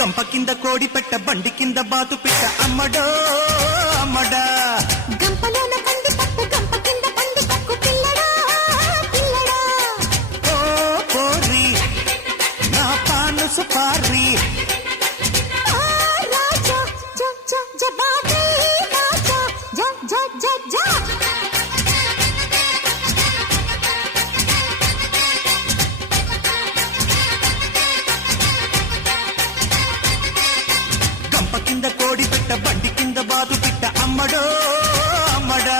గంప కింద కోడి పెట్ట బండి కింద బాతు పెట్ట అమ్మడో అమ్మడా గంపలోన పంది పప్పు గంప కింద పంది పప్పు పిల్లడా పిల్లడా ఓ పోరి నా పాను సుపారి ఆ రాజా జ జ జబాటి రాజా జ జ జ జ గంప కింద కోడి పెట్ట బండి కింద బాతు పెట్ట అమ్మడో అమ్మడా